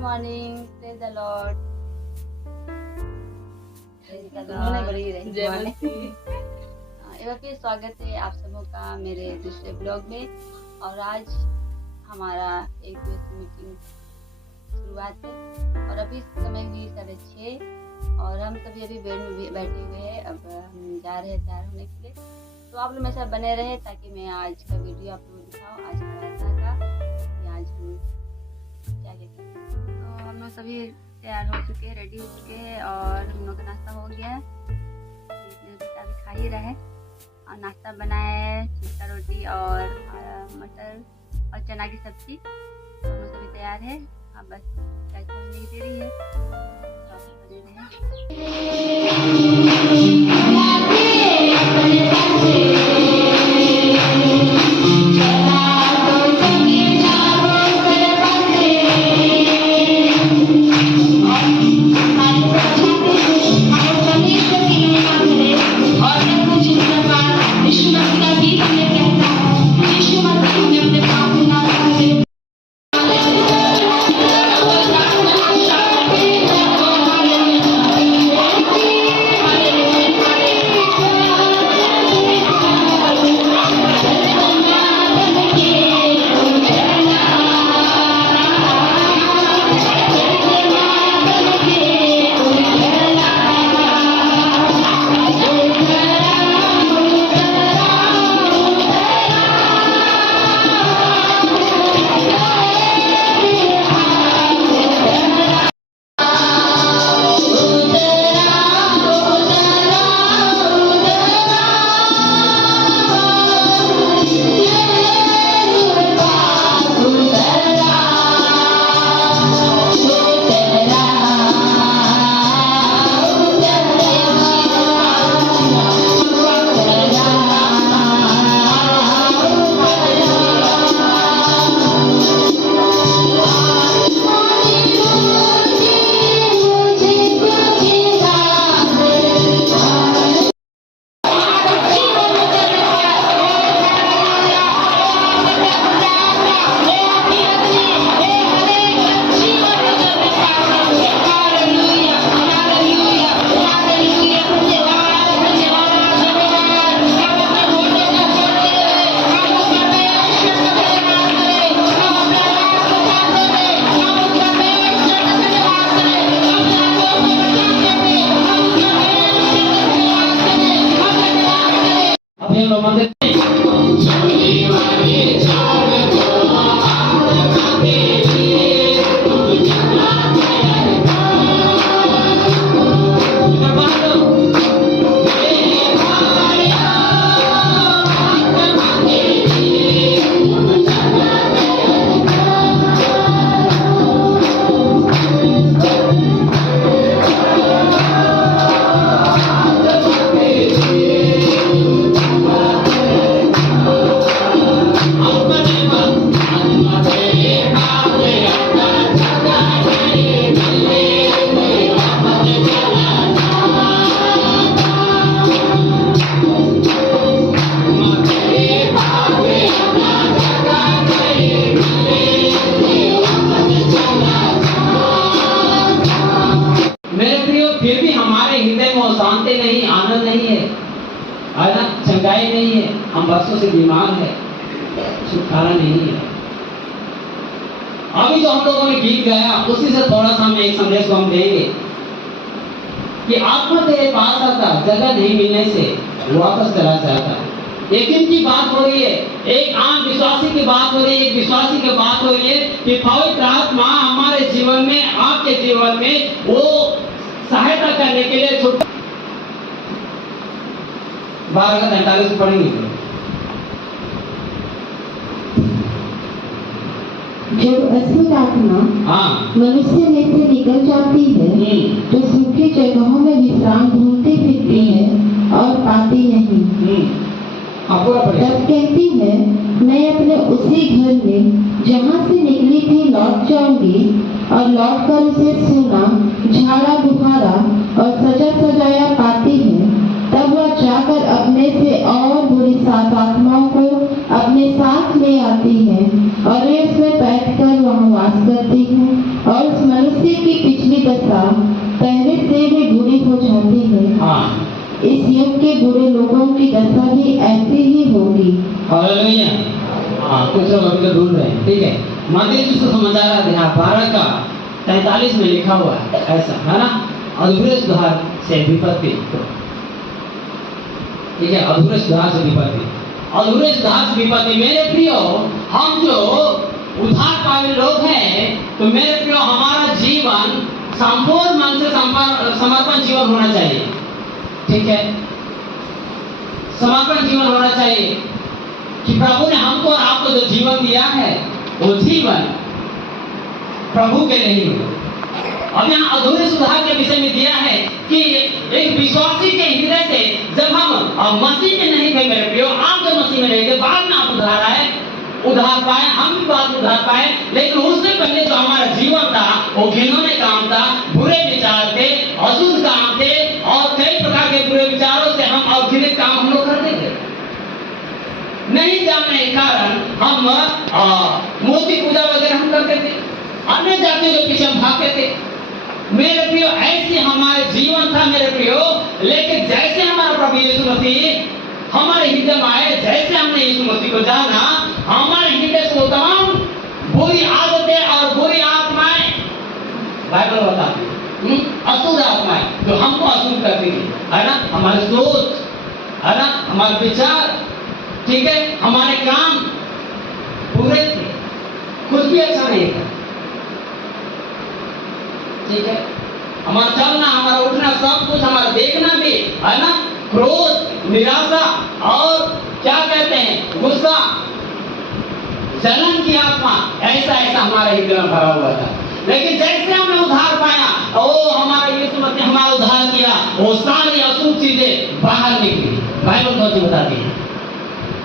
Morning, praise the Lord. एक बार फिर स्वागत है आप सबों का मेरे दूसरे ब्लॉग में। और आज हमारा एक दिवसीय मीटिंग शुरुआत है और अभी समय भी 6:30 और हम सभी अभी बेड में बैठे हुए हैं। अब हम जा रहे हैं तैयार होने के लिए, तो आप लोग मेरे साथ बने रहे ताकि मैं आज का वीडियो आप लोगों को दिखाऊँ। आज का ऐसा था कि आज हम क्या कहते हैं, तो हम लोग सभी तैयार हो चुके हैं, रेडी हो चुके हैं और हम लोग का नाश्ता हो गया है। बेटा अभी खा ही रहा है और नाश्ता बनाया है चिक्का रोटी और मटर और चना की सब्जी। तो हम लोग सभी तैयार है। अब बस चाय छोड़ने की देरी है, तो आप बने शांति नहीं, आनंद नहीं है, चंगाई नहीं है, हम वर्षों से बीमार है, छुटकारा नहीं है। अभी जो हम लोगों ने गीत गाया उसी से थोड़ा सा हम एक संदेश को हम देंगे कि आत्मा तेरे पास आता, जगह नहीं मिलने से वापस चला जाता है। एक दिन की बात हो रही है, एक आम विश्वासी की बात हो रही है, एक विश्वासी की बात हो रही है कि पवित्र आत्मा हमारे जीवन में, आपके जीवन में वो सहायता करने के लिए 12:43 पढ़ेंगे। जब अशुद्ध आत्मा मनुष्य में से निकल जाती है तो सूखी जगहों में विश्राम ढूंढती फिरती है और पाती नहीं। तब कहती है, मैं अपने उसी घर में जहाँ से निकली थी लौट जाऊंगी, और लौटकर उसे सोना, झाड़ा बुखारा और सजा सजाया पाती है। तब वह जाकर अपने से और बुरी सात आत्माओं को अपने साथ ले आती है और वे उसमें बैठकर वहाँ वास करती है और उस नियम के बुरे लोगों की दशा भी ऐसी ही होगी। हालेलुया। कुछ लोग अभी तो ढूंढ रहे हैं, ठीक है। मत्ती जिसको समाचार अध्याय 12 का 43 में लिखा हुआ है, ऐसा है ना, अधूरे सुधार से विपत्ति, ठीक है, अधूरे सुधार से विपत्ति, अधूरे सुधार से विपत्ति। मेरे प्रियो, हम जो उद्धार पाए लोग हैं, तो मेरे प्रियो हमारा जीवन संपूर्ण मन से समर्पण जीवन होना चाहिए, ठीक है, समर्पण जीवन होना चाहिए कि प्रभु ने हमको और आपको जो जीवन दिया है वो जीवन प्रभु के लिए ही हो। अब यहाँ अधूरे सुधार के विषय में दिया है कि एक विश्वासी के हृदय से जब हम मसीह में नहीं थे, मेरे प्रियो, आप जब मसीह में नहीं थे, बाद में आप उद्धार पाए, हम भी बाद में उद्धार पाए, लेकिन उससे पहले जो हमारा जीवन था वो घिनौने काम था, बुरे विचार थे, अशुद्ध काम थे, और कई प्रकार के बुरे विचारों से हम अघृणित काम हम लोग करते थे। नहीं जानने के कारण हम मूर्ति पूजा वगैरह हम करते थे, अन्य जातियों के पीछे हम भागते थे। मेरे प्रियो, ऐसे हमारे जीवन था मेरे प्रियो, लेकिन जैसे हमारा प्रभु यीशु मसीह हमारे हृदय में आए, जैसे हमने यीशु मसीह को जाना, हमारे हृदय से तमाम बुरी आदतें और बुरी आत्माएं, बाइबल बताती है, अशुद्ध आत्माएं जो हमको अशुद्ध करती थी, है ना, हमारे सोच, है ना, हमारे विचार, ठीक है, हमारे काम बुरे थे, कुछ भी अच्छा नहीं था, ठीक है, हमारा चलना, हमारा उठना, सब कुछ, हमारा देखना भी, है ना, क्रोध, निराशा और क्या कहते हैं, गुस्सा, जलन की आत्मा, ऐसा ऐसा हमारे हृदय में भरा हुआ था। लेकिन जैसे हमने उद्धार पाया, ओ हमारे यीशु मसीह हमारा उद्धार किया, वो सारी अशुद्ध चीजें बाहर निकली। बाइबल बहुत बताती है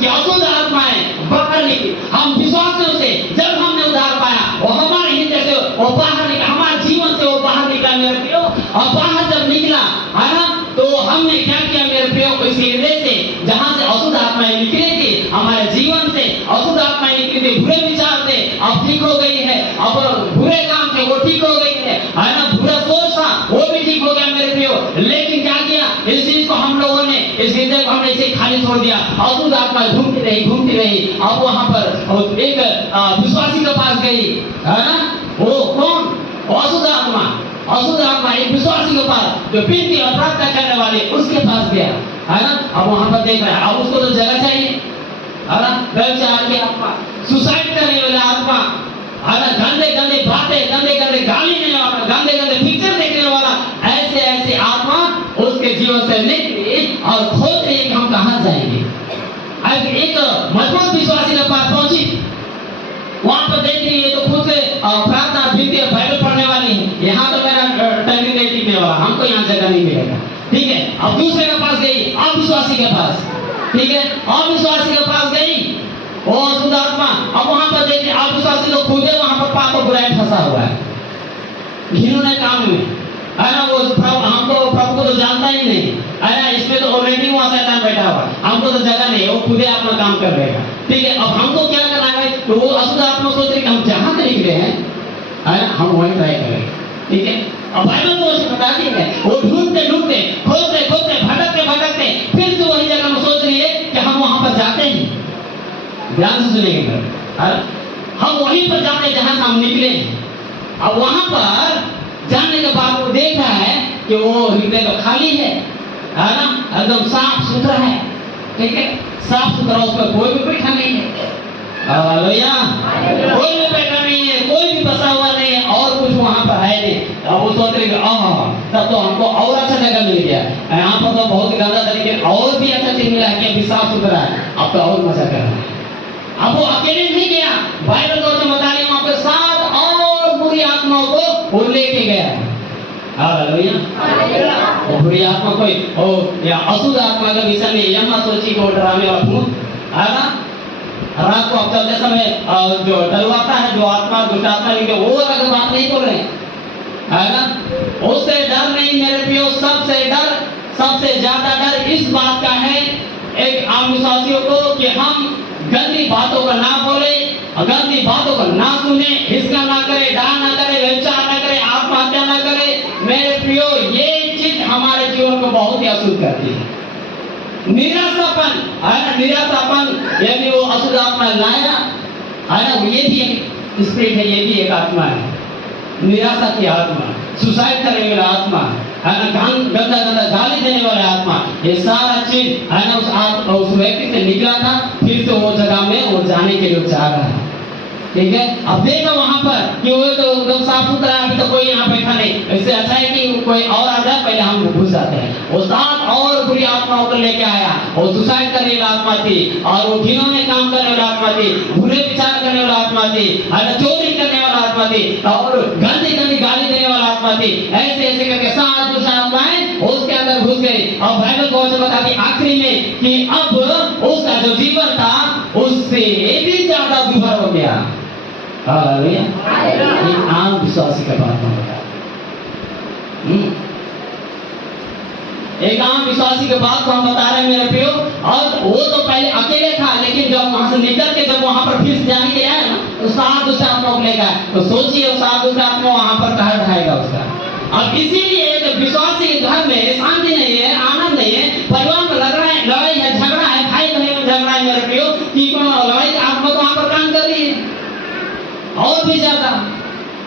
कि अशुद्ध आत्माएं बाहर निकली। हम विश्वासियों से जब हमने उद्धार पाया, वो हमारे हृदय से वो बाहर निकला, हमारे जीवन से वो बाहर निकला मेरे प्रियो। और बाहर जब निकला, है ना, तो हमने क्या किया मेरे प्रियो, उस हृदय से जहां से अशुद्ध आत्माएं निकली थी, हमारे जीवन से अशुद्ध आत्माएं निकली थी, बुरे विचार थे, अब ठीक हो गई है, अब बुरे काम थे वो ठीक हो गई है ना, बुरा सोच था वो भी ठीक हो गया मेरे प्रियो। लेकिन क्या किया, इस चीज को हम लोगों ने, इस हृदय को हमने इसे खाली छोड़ दिया, अशुद्ध आत्मा घूमती रही। अब वहां पर एक विश्वासी के पास गई, है ना, वो कौन, अशुद्ध आत्मा एक विश्वासी के पास, जो विनती और प्रार्थना करने वाले, उसके पास गया, है ना। अब वहां पर देख रहा है, अब उसको तो जगह चाहिए, है ना, व्यभिचार की आत्मा, सुसाइड करने वाला आत्मा, है ना, गंदे बातें, गंदे गाली देने वाला, गंदे पिक्चर देखने वाला, ऐसे आत्मा उसके जीवन से निकली और खोज रही हम कहां जाएंगे। अब एक मजबूत विश्वासी के पास पहुंची, वहां पर देख रही है तो खुद से प्रार्थना, विनती, बाइबल पढ़ने वाली है, यहाँ तो मेरा टंगी नहीं टिकने वाला, हमको यहाँ जगह नहीं मिलेगा, ठीक है। अब दूसरे के पास गई, अविश्वासी के पास, ठीक है, अविश्वासी के पास गई, वो अशुद्ध आत्मा। अब वहां पर देखिए अविश्वासी लोग खुद वहां पर पाप और बुराई फंसा हुआ है, घिनौने काम में, है ना, वो हमको प्रभु को तो जानता ही नहीं, है ना, इसमें तो ऑलरेडी वहां शैतान बैठा हुआ, हमको तो जगह नहीं, वो खुद अपना काम कर रहेगा, ठीक है। अब हमको क्या करना है, तो वो अशुद्ध आत्मा सोच रहे कि हम जहां से निकले हैं, है ना, हम वहीं ट्राई करेंगे, ठीक है। अब बाइबल तो उसे बताती है, वो ढूंढते खोजते भटकते फिर से वही जगह में सोच रही है कि हम वहां पर जाते हैं। ध्यान से सुनिएगा, हम वहीं पर जाते हैं जहां से हम निकले हैं। अब वहां पर जाने के बाद वो देख रहा है कि वो हृदय तो खाली है ना, एकदम साफ सुथरा है, ठीक है, साफ सुथरा, उसमें कोई भी बैठा नहीं है, हालेलुया, कोई भी बैठा नहीं है, कोई भी बसा हुआ नहीं है, और कुछ वहां पर है नहीं। अब वो सोच रहे तब तो हमको और अच्छा जगह मिल गया, यहाँ पर तो बहुत गंदा तरीके और भी अच्छा चीज मिला है कि अभी साफ सुथरा है, अब तो और मजा कर रहा है। अब वो अकेले नहीं गया, बाइबल तो बता रही वहां पर 7 और बुरी आत्माओं को वो लेके गया, हालेलुया। वो बुरी आत्मा कोई या अशुद्ध आत्मा के विषय में यह मत सोची को डराने वाला भूत, है ना, रात को अब चलते समय जो डरवाता है, जो आत्मा दुष्ट आत्मा लेके, वो अलग बात नहीं बोल रहे, है ना, उससे डर नहीं मेरे प्रियो, सबसे ज्यादा डर इस बात का है एक आम विश्वासियों को कि हम गंदी बातों का ना बोले, गंदी बातों का ना सुने, हिस्सा ना करे, डाल ना करे, व्यभिचार ना करे, आत्महत्या ना करे। मेरे प्रियो, ये चीज हमारे जीवन को बहुत ही अशुद्ध करती है, निराशापन है ना, निराशापन यानी वो अशुद्ध आत्मा लाया है ना, ये भी एक स्पिरिट है, ये भी एक आत्मा है, निराशा की आत्मा, सुसाइड करने वाला आत्मा है ना, गंदा गंदा गाली देने वाला आत्मा, ये सारा चीज है ना उस व्यक्ति से निकला था, फिर तो वो जगह में वो जाने के लिए चाह रहा है। ठीक है, अब देखो वहां पर कि वो तो एकदम साफ सुथरा, अभी तो कोई यहाँ बैठा नहीं, इससे अच्छा है कि कोई और आ जाए, पहले हम घुस जाते हैं। वो 7 और बुरी आत्माओं को लेके आया, वो सुसाइड करने वाला आत्मा थी, और वो घिनौने काम करने वाला आत्मा थी, बुरे विचार करने वाला आत्मा थी, चोरी करने वाला आत्मा थी, और गंदी गंदी गाली देने वाला आत्मा थी। ऐसे ऐसे करके 7 दूसरा आत्माएं उसके अंदर घुस गई, और बाइबल को बताती आखिरी में कि अब उसका जो जीवन था उससे भी ज्यादा दुभर हो गया। हालेलुया, एक आम विश्वासी का बात मैं बता, एक आम विश्वासी के बात को हम बता रहे हैं मेरे प्रियो। और वो तो पहले अकेले था, लेकिन जब वहां से निकल के जब वहां पर फिर जाने के लिए आया ना, तो 7 दूसरा आत्मा को लेगा, तो सोचिए 7 दूसरा आत्मा वहां पर कहाँ ढाएगा उसका। अब इसीलिए जब विश्वासी के घर में शांति नहीं है, आनंद नहीं है, परिवार में लग रहा है, लड़ाई है, झगड़ा है, भाई बहन में झगड़ा है मेरे प्रियो, कि लड़ाई की आत्मा तो वहां पर काम कर रही है और भी ज्यादा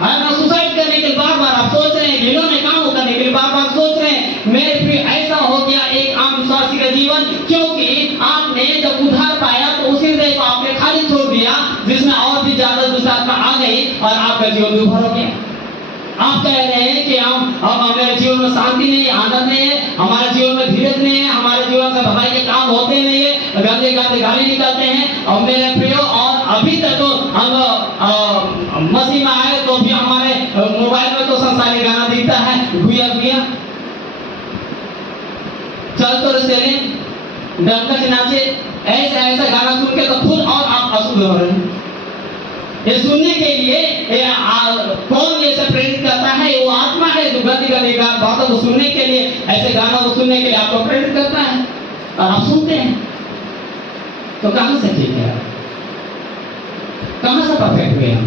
है ना। सुसाइड करने के बार बार आप सोच रहे हैं, घिनौने काम करने के लिए बार बार सोच रहे हैं। मेरे प्रिय ऐसा हो गया एक आम विश्वासी का जीवन, क्योंकि आपने जब उधार पाया तो उसी हृदय को आपने खाली छोड़ दिया, जिसमें और भी ज्यादा दुष्टात्मा आ गई और आपका जीवन दुर्भर हो गया। आप कह रहे हैं कि अब हमारे जीवन में शांति नहीं है, आनंद नहीं है, हमारे जीवन में धीरज नहीं है, हमारे जीवन से भलाई के काम होते नहीं है, गंदे गंदे गाली निकलते हैं। और मेरे प्रियो, और अभी तक तो हम मसीह में आए तो भी हमारे मोबाइल में तो संसारी गाना दिखता है, भूया भूया चल तो रसेले डंका नाचे, ऐसा ऐसा गाना सुन के तो खुद और आप अशुद्ध हो रहे हैं। ये सुनने के लिए कौन ये सब प्रेरित करता है? वो आत्मा है जो गंदी गंदी बातों को सुनने के लिए, ऐसे गानों को सुनने के लिए आपको प्रेरित करता है और आप सुनते हैं। तो कहां से ठीक है, कहां से परफेक्ट हुए हम,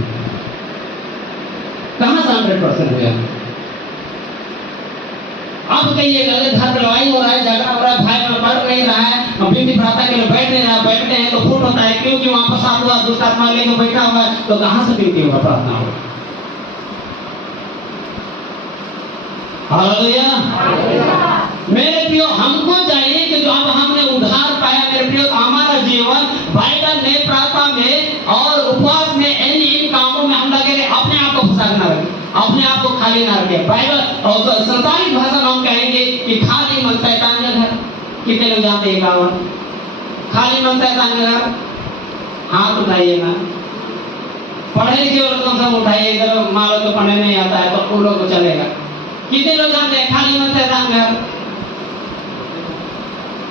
कहां से 100% हुए हम? आप कहिएगा घर में लड़ाई हो रहा है, झगड़ा हो रहा है, भाई में पढ़ नहीं रहा है, बीवी प्रार्थना के लिए बैठ नहीं रहा, बैठते हैं तो फूट होता है, क्योंकि वहां पर 7 बार दूसरा आत्मा लेकर बैठा हुआ है, तो कहां से बीती होगा प्रार्थना होगा? हालेलुया। मेरे प्रियो, हमको चाहिए कि जो अब हमने उद्धार पाया मेरे प्रियो, तो हमारा जीवन बाइबल में, प्रार्थना में और उपवास में, इन कामों में हम लगे, अपने आप को फंसा ना रखें, अपने आप को खाली ना रखें। बाइबल और संसारिक भाषा में हम कहेंगे कि खाली मन शैतान का घर। कितने लोग जानते हैं कहावत, खाली मन शैतान का घर? हाथ उठाइएगा, पढ़े लिखे और कम से कम उठाइए, मान लो तो पढ़ने नहीं आता है तो उन लोग को चलेगा। कितने लोग जानते हैं खाली मन शैतान का घर?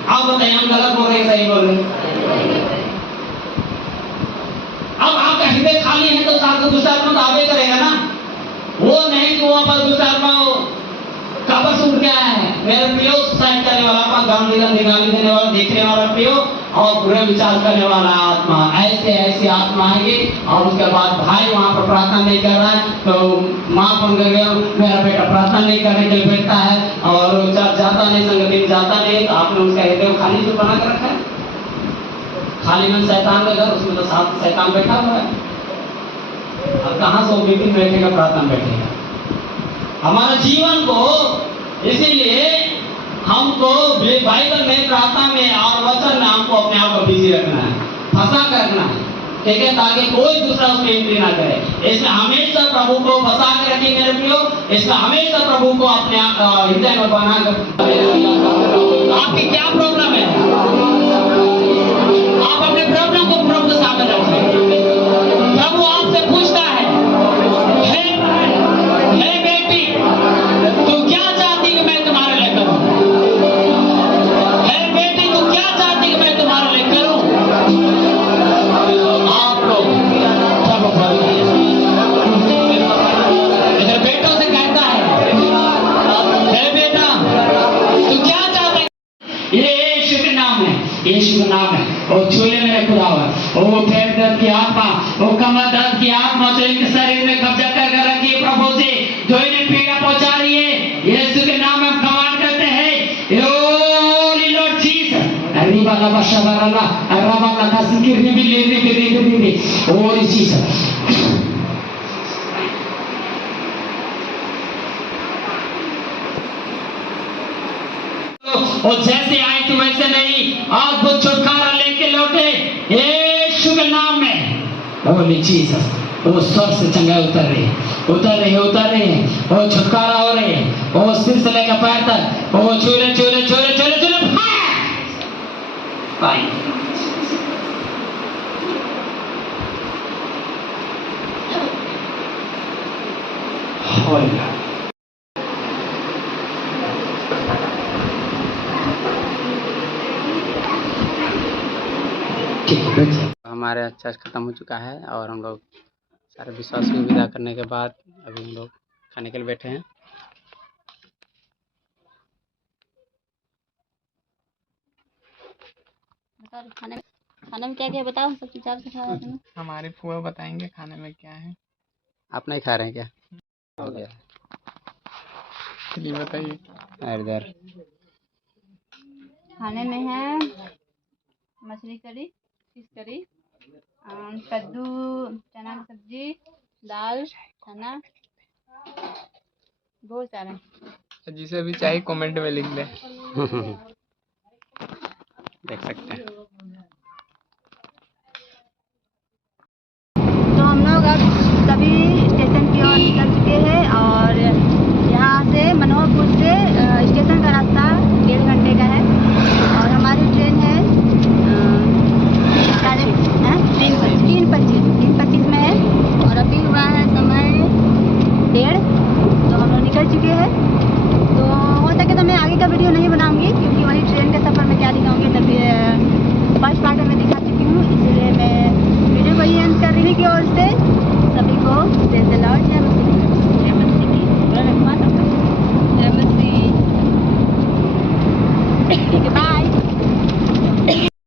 आप बताइए, हम गलत बोल रहे हैं सही बोल रहे हैं? अब आपका हृदय खाली है तो साथ दूसरा आत्मा तो आगे करेगा ना, वो नहीं कि वहां पर दूसरा आत्मा कबर से उठ गया है। मेरे प्रियो, सुसाइड करने वाला आत्मा, गाली देने वाला, देखने वाला प्रियो, और बुरे विचार करने वाला आत्मा, ऐसे ऐसी आत्मा है। और उसके बाद भाई वहां पर प्रार्थना नहीं कर रहा है तो माँ बन गया, मेरा बेटा प्रार्थना नहीं करने के लिए बैठता है और जाता नहीं, संगति जाता नहीं, तो आपने उसका हृदय खाली तो बना कर रखा है। खाली मन शैतान का घर, उसमें तो साथ शैतान बैठा हुआ है। अब कहां से वो मीटिंग बैठेगा, प्रार्थना बैठेगा? हमारे जीवन को इसीलिए हमको बाइबल में, प्रार्थना में और वचन में हमको अपने आप को बिजी रखना है, फंसा कर रखना है, ठीक है, ताकि कोई दूसरा उसमें एंट्री ना करे। इसमें हमेशा प्रभु को फंसा के रखिए मेरे प्रियो, इसमें हमेशा प्रभु को अपने हृदय में बना कर। आपकी क्या प्रॉब्लम है, आप अपने प्रॉब्लम को प्रभु के सामने रखिए। प्रभु आपसे पूछता है, हे बेटी, तू क्या चाहती कि मैं तुम्हारे लिए करूं? हे बेटी, तू क्या चाहती कि मैं तुम्हारे लिए करूं? आप लोग इधर बेटों से कहता है, हे बेटा, तू क्या चाहता है? ये यीशु के नाम है, यीशु का नाम है। वो छूले मेरे खुदा हुआ, वो पेट दर्द की आत्मा, वो कमर दर्द की आत्मा जो इनके शरीर में कब्जा कर रखी है प्रभु से, जो इन्हें पीड़ा पहुंचा रही है, यीशु के नाम में हम कमांड करते हैं, लॉर्ड जीसस, वाला बशवाला अरवा का जिक्र भी ले और इसी से और जैसे आए थे वैसे नहीं, आप वो छुटकारा लेके लौटे यीशु के नाम में। होली जीसस, वो स्वर्ग से चंगाई उतर रही है, वो छुटकारा हो रहे हैं, वो सिर से लेकर पैर तक, वो चूरे भाई हमारे चर्च खत्म हो चुका है और हम लोग सारे विश्वास को विदा करने के बाद अभी हम लोग खाने के लिए बैठे हैं। खाने में क्या क्या बताओ, सब चीज आप सिखा रहे हैं। हमारे फुआ बताएंगे खाने में क्या है। आप नहीं खा रहे हैं क्या? हो गया, चलिए बताइए। इधर खाने में है मछली करी, फिश करी, कद्दू, चना की सब्जी, दाल, चना, बहुत सारे। जिसे भी चाहिए कमेंट में लिख दे। देख सकते हैं। तो हम लोग अब सभी स्टेशन की ओर निकल चुके हैं और यहाँ से मनोहरपुर से स्टेशन का रास्ता 1.5 घंटे का है और हमारी ट्रेन है 3:25 में है और अभी हुआ है समय 1:30, तो हम लोग निकल चुके हैं। तो हो सके तो मैं आगे का वीडियो नहीं बनाऊँगी